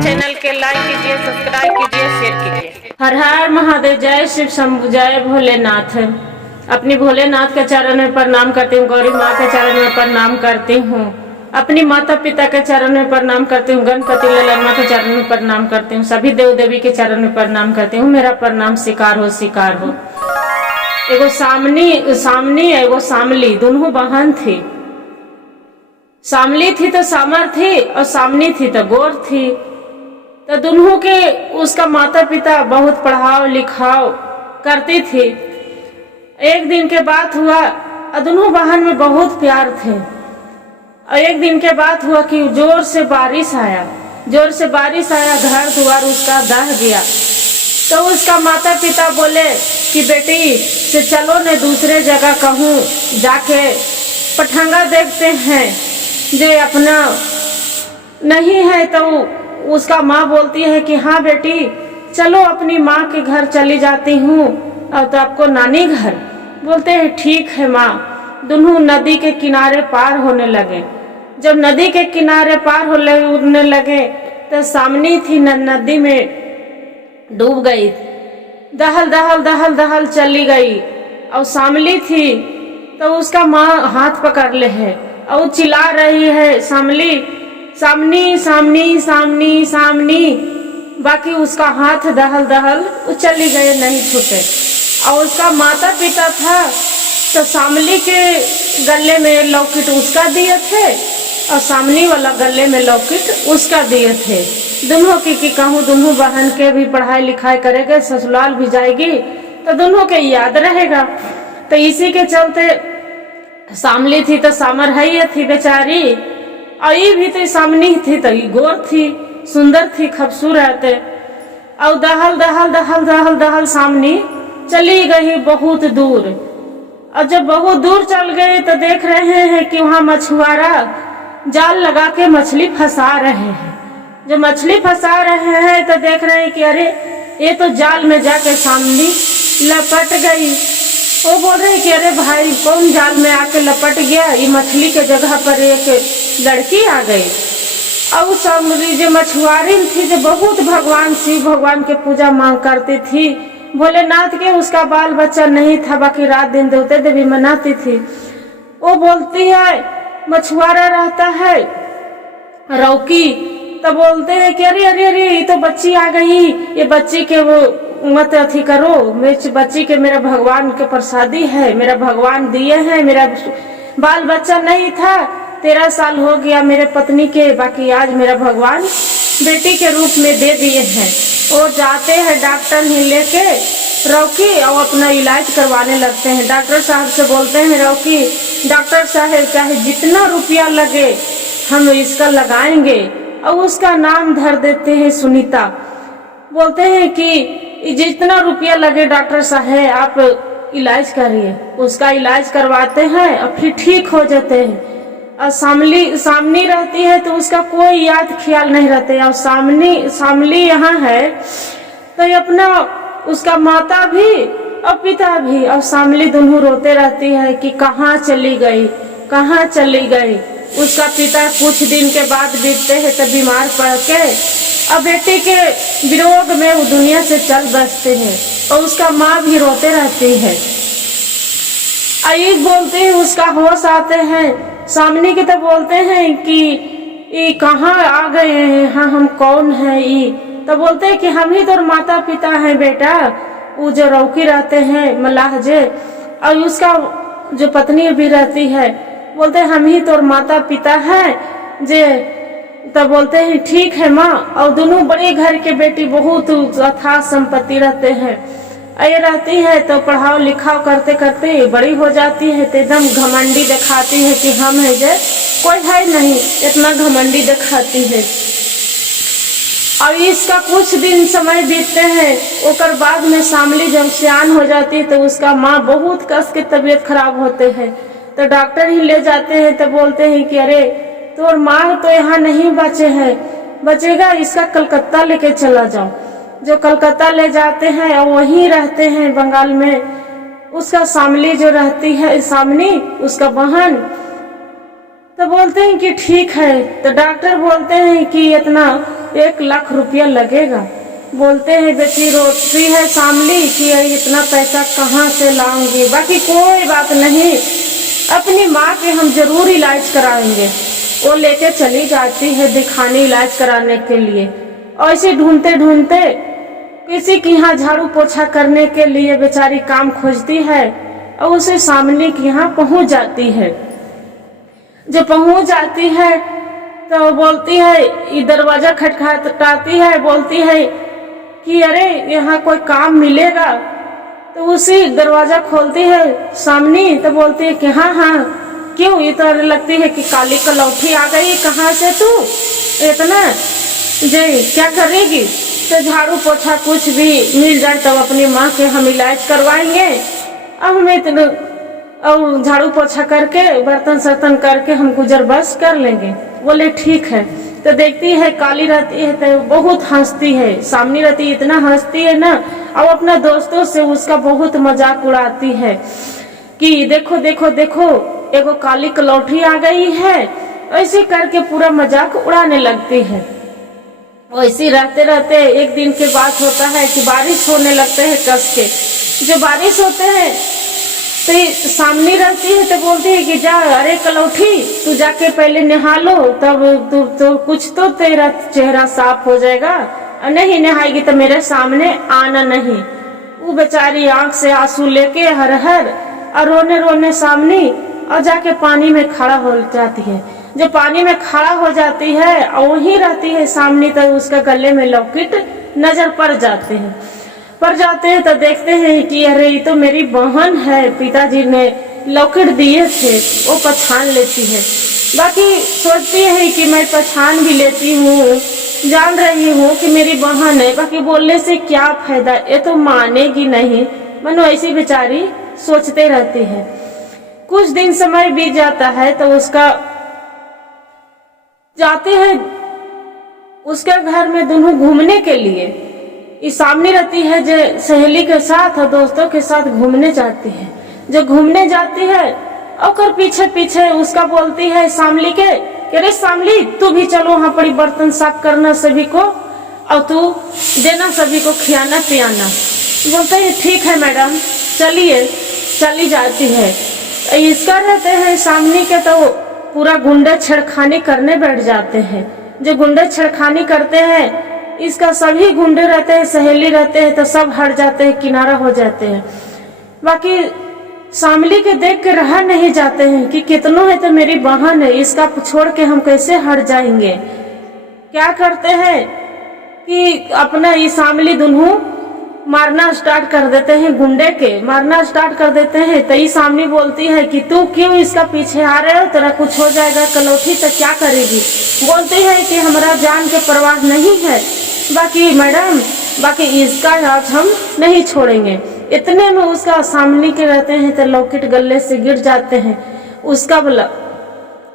Channel के like कीजिए, subscribe कीजिए, शेयर कीजिए। हर हर महादेव, जय शिव शंभु, जय भोलेनाथ। अपनी भोलेनाथ के चरण में प्रणाम करती हूँ, गौरी माँ के चरण में प्रणाम करती हूँ, अपनी माता पिता के चरण में प्रणाम करती हूँ, गणपति ललनमा के चरण में प्रणाम करती हूँ, सभी देव देवी के चरण में प्रणाम करती हूँ। मेरा प्रणाम स्वीकार हो। एगो सामनी एगो सामली, दोनों बहन थी। सामली थी तो सामर थी और सामनी थी तो गोर थी। तो दोनों के उसका माता पिता बहुत पढ़ाओ लिखाओ करती थी। एक दिन के बात हुआ और दोनों बहन में बहुत प्यार थे। और एक दिन के बात हुआ कि जोर से बारिश आया, घर द्वार उसका दह गया। तो उसका माता पिता बोले कि बेटी से चलो ने दूसरे जगह कहूँ जाके पठंगा देखते हैं, जो अपना नहीं है। तो उसका माँ बोलती है कि हाँ बेटी चलो, अपनी माँ के घर चली जाती हूँ और तो आपको नानी घर। बोलते हैं ठीक है माँ। दोनों नदी के किनारे पार होने लगे। जब नदी के किनारे पार होने लगे तो सामनी थी नदी में डूब गई, दहल चली गई। और सामली थी तो उसका माँ हाथ पकड़ ले है और चिल्ला रही है सामली, सामनी। बाकी उसका हाथ दहल चली गए, नहीं छूटे। और उसका माता पिता था तो सामली के गले में लॉकेट उसका दिए थे और सामनी वाला गले में लॉकेट उसका दिए थे। दोनों की कहूँ, दोनों बहन के भी पढ़ाई लिखाई करेंगे, ससुराल भी जाएगी तो दोनों के याद रहेगा। तो इसी के चलते सामली थी तो सामर है ये थी बेचारी, और ये भी तो सामनी थी तो ये गोर थी, सुंदर थी, खूबसूरत। और दहल सामनी चली गई बहुत दूर। और जब बहुत दूर चल गए तो देख रहे हैं कि वहाँ मछुआरा जाल लगा के मछली फंसा रहे हैं। जब मछली फंसा रहे हैं तो देख रहे हैं कि अरे ये तो जाल में जाके सामनी लपट गई। वो बोल रहे कि अरे भाई कौन जाल में आके लपट गया, ये मछली के जगह पर एक लड़की आ गई। और सामरी जो मछुआरी थी, जो बहुत भगवान शिव भगवान के पूजा मांग करती थी, भोलेनाथ के उसका बाल बच्चा नहीं था, बाकी रात दिन देवते देवी मनाती थी। वो बोलती है मछुआरा रहता है रौकी, तो बोलते हैं कि अरे ये तो बच्ची आ गई, ये बच्ची के वो मत अथी करो, बच्ची के मेरा भगवान के प्रसादी है, मेरा भगवान दिए हैं, मेरा बाल बच्चा नहीं था, 13 साल हो गया मेरे पत्नी के, बाकी आज मेरा भगवान बेटी के रूप में दे दिए हैं। और जाते हैं डॉक्टर ही लेके रौकी और अपना इलाज करवाने लगते हैं। डॉक्टर साहब से बोलते हैं रौकी, डॉक्टर साहब चाहे जितना रुपया लगे हम इसका लगाएंगे। और उसका नाम धर देते हैं सुनीता। बोलते हैं कि जितना रुपया लगे डॉक्टर साहब आप इलाज करिए। उसका इलाज करवाते हैं और फिर ठीक हो जाते हैं। और सामनी रहती है तो उसका कोई याद ख्याल नहीं रहते। और सामली यहाँ है तो अपना उसका माता भी और पिता भी और सामली दोनों रोते रहती है कि कहाँ चली गई। उसका पिता कुछ दिन के बाद बीतते हैं तो बीमार पड़ के और बेटी के विरोध में वो दुनिया से चल बसते हैं। और उसका माँ भी रोते रहती है। आयुष बोलते हैं उसका होश आते हैं। सामने की तो बोलते हैं कि ये कहाँ आ गए हैं, हाँ हम कौन है ये। तो बोलते हैं कि हम ही तो माता पिता हैं बेटा, वो जो रौकी रहते हैं मलाहजे, और उसका जो पत्नी भी रहती है, बोलते हैं हम ही तो माता पिता हैं जे। तो बोलते हैं ठीक है माँ। और दोनों बड़े घर के बेटी, बहुत अथाह संपत्ति रहते हैं, ये रहती है तो पढ़ाओ लिखाओ करते करते बड़ी हो जाती है तो एकदम घमंडी दिखाती है कि हम है जे कोई है नहीं, इतना घमंडी दिखाती है। और इसका कुछ दिन समय बीतते हैं, ओकर बाद में सामली जब सियान हो जाती है तो उसका माँ बहुत कस के तबीयत खराब होते हैं। तो डॉक्टर ही ले जाते हैं तो बोलते हैं कि अरे तो माँ तो यहाँ नहीं बचेगा, इसका कलकत्ता लेके चला जाओ। जो कलकत्ता ले जाते हैं और वहीं रहते हैं बंगाल में। उसका सामली जो रहती है, सामनी उसका बहन, तो बोलते हैं कि ठीक है। तो डॉक्टर बोलते हैं कि इतना 1 लाख रुपया लगेगा। बोलते हैं बेटी रोती है शामली कि इतना पैसा कहाँ से लाऊंगी। बाकी कोई बात नहीं, अपनी माँ के हम जरूर इलाज कराएंगे। वो लेके चली जाती है दिखाने इलाज कराने के लिए। और ऐसे ढूंढते ढूंढते किसी के यहाँ झाड़ू पोछा करने के लिए बेचारी काम खोजती है और उसे सामने के यहाँ पहुंच जाती है। जब पहुंच जाती है तो बोलती है, ये दरवाजा खटखटाती है, बोलती है कि अरे यहाँ कोई काम मिलेगा। तो उसी दरवाजा खोलती है सामने, तो बोलती है कि हाँ हाँ क्यों, ये तो लगती है कि काली कलौठी आ गई, कहाँ से तू इतना जी क्या करेगी। तो झाड़ू पोछा कुछ भी मिल जाए तब अपनी माँ के हम इलाज करवाएंगे। अब हमें इतना और झाड़ू पोछा करके बर्तन सर्तन करके हम गुजर बस कर लेंगे। बोले ठीक है। तो देखती है काली रहती है तो बहुत हंसती है, सामने रहती है इतना हंसती है ना, और अपना दोस्तों से उसका बहुत मजाक उड़ाती है कि देखो देखो देखो एगो काली कलौठी आ गई है। ऐसे करके पूरा मजाक उड़ाने लगती है। वैसे रहते रहते एक दिन के बात होता है कि बारिश होने लगते है कस के। जो बारिश होते हैं तो सामने रहती है तो बोलती है कि जा अरे कलौठी तू जाके पहले नहा लो, तब तू तो कुछ तो तेरा चेहरा साफ हो जाएगा, और नहीं नहाएगी तो मेरे सामने आना नहीं। वो बेचारी आंख से आंसू लेके हर हर और रोने रोने सामने और जाके पानी में खड़ा हो जाती है। जब पानी में खड़ा हो जाती है और वहीं रहती है सामने, तो उसका गले में लॉकेट नजर पड़ जाते हैं। तो देखते हैं कि अरे ये तो मेरी बहन है, पिताजी ने लॉकेट दिए थे। वो पहचान लेती है। बाकी सोचती है कि मैं पहचान भी लेती हूँ, जान रही हूँ कि मेरी बहन है, बाकी बोलने से क्या फायदा, ये तो मानेगी नहीं। मनो ऐसी बेचारी सोचते रहती है। कुछ दिन समय बीत जाता है तो उसका जाते हैं उसके घर में दोनों घूमने के लिए। इस सामने रहती है जो सहेली के साथ और दोस्तों के साथ घूमने जाती है। जो घूमने जाती है और पीछे पीछे उसका बोलती है सामली के, अरे सामली तू भी चलो वहाँ पर बर्तन साफ करना सभी को, और तू देना सभी को खियाना पियाना। बोलते हैं ठीक है मैडम चलिए। चली जाती है। इसका रहते हैं सामने के तो पूरा गुंडा छेड़खानी करने बैठ जाते हैं। जो गुंडे छेड़खानी करते हैं, इसका सभी गुंडे रहते हैं, सहेली रहते हैं, तो सब हट जाते हैं, किनारा हो जाते हैं। बाकी शामली के देख के रह नहीं जाते हैं कि कितनों है तो मेरी बहन है, इसका छोड़ के हम कैसे हट जाएंगे। क्या करते हैं कि अपना ये शामली दोनों मारना स्टार्ट कर देते हैं, गुंडे के मारना स्टार्ट कर देते हैं। तो ये सामने बोलती है कि तू क्यों इसका पीछे आ रहे हो, तेरा कुछ हो जाएगा कलौठी तो क्या करेगी। बोलती है कि हमारा जान के परवाह नहीं है, बाकी मैडम बाकी इसका आज हम नहीं छोड़ेंगे। इतने में उसका सामने के रहते हैं तो लॉकेट गले से गिर जाते हैं। उसका बोला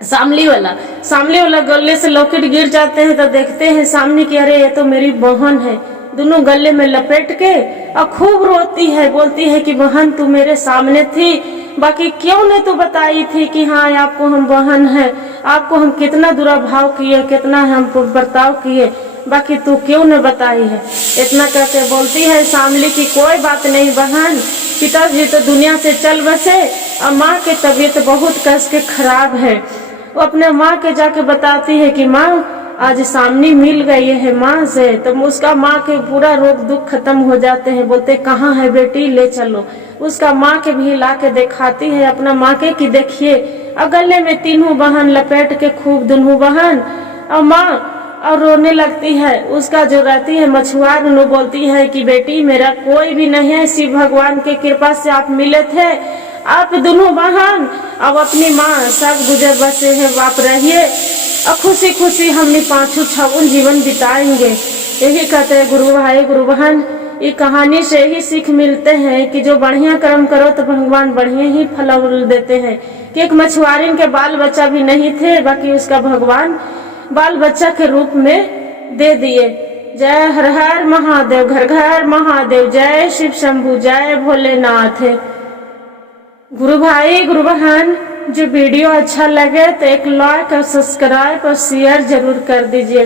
सामली वाला गले से लॉकेट गिर जाते हैं। तो देखते हैं सामने की अरे ये तो मेरी बहन है। दोनों गले में लपेट के और खूब रोती है, बोलती है कि बहन तू मेरे सामने थी, बाकी क्यों नहीं तू बताई थी कि हाँ आपको हम बहन है, आपको हम कितना दुराभाव किए, कितना हम बर्ताव किए, बाकी तू क्यों न बताई है। इतना करके बोलती है सामली की कोई बात नहीं बहन, पिताजी तो दुनिया से चल बसे और माँ की तबीयत बहुत कस के खराब है। वो अपने माँ के जाके बताती है कि माँ आज सामने मिल गई है माँ से। तो उसका माँ के पूरा रोग दुख खत्म हो जाते हैं। बोलते कहाँ है बेटी ले चलो। उसका माँ के भी ला के दिखाती है अपना माँ के कि देखिए, और गले में तीनों बहन लपेट के खूब दोनों बहन और माँ और रोने लगती है। उसका जो रहती है मछुआर उन्होंने बोलती है कि बेटी मेरा कोई भी नहीं है, शिव भगवान के कृपा से आप मिले थे, आप दोनों बहन अब अपनी माँ सब गुजर बसे हैं, आप रहिए और खुशी खुशी हमने पांचों छवन जीवन बिताएंगे। यही कहते हैं गुरु भाई गुरु बहन। ये कहानी से ही सीख मिलते हैं कि जो बढ़िया कर्म करो तो भगवान बढ़िया ही फल देते हैं। कि एक मछुआरिन के बाल बच्चा भी नहीं थे, बाकी उसका भगवान बाल बच्चा के रूप में दे दिए। जय हर हर महादेव, घर घर महादेव, जय शिव शंभु, जय भोलेनाथ। गुरु भाई गुरु बहन जो वीडियो अच्छा लगे तो एक लाइक और सब्सक्राइब और शेयर जरूर कर दीजिए।